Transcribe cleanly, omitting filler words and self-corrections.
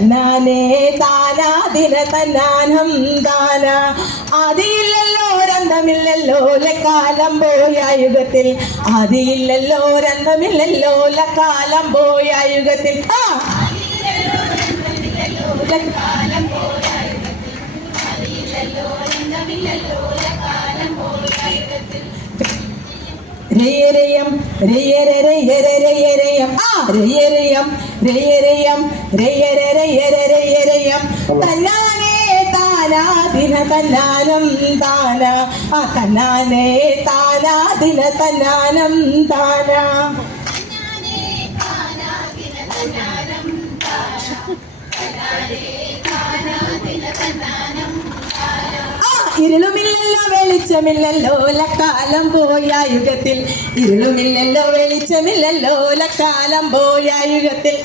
തന്നാനേ താനാ ദിന തന്നാനം താന ആദിയില്ലല്ലോ രന്തമില്ലല്ലോ ലക്കാലം പോയ യുഗത്തിൽ ആദിയില്ലല്ലോ രന്തമില്ലല്ലോ ലക്കാലം പോയ യുഗത്തിൽ രയരയം രയരരയരരയരയം രയരയം രയരയം രയരരയരരയരയം തന്നാനേ താനാ ദിന തന്നാനം താന തന്നാനേ താനാ ദിന തന്നാനം താന ഇരുളുമില്ലല്ലോ വെളിച്ചമില്ലല്ലോ ലക്കാലം പോയ യുഗത്തിൽ ഇരുളുമില്ലല്ലോ വെളിച്ചമില്ലല്ലോ ലക്കാലം പോയ യുഗത്തിൽ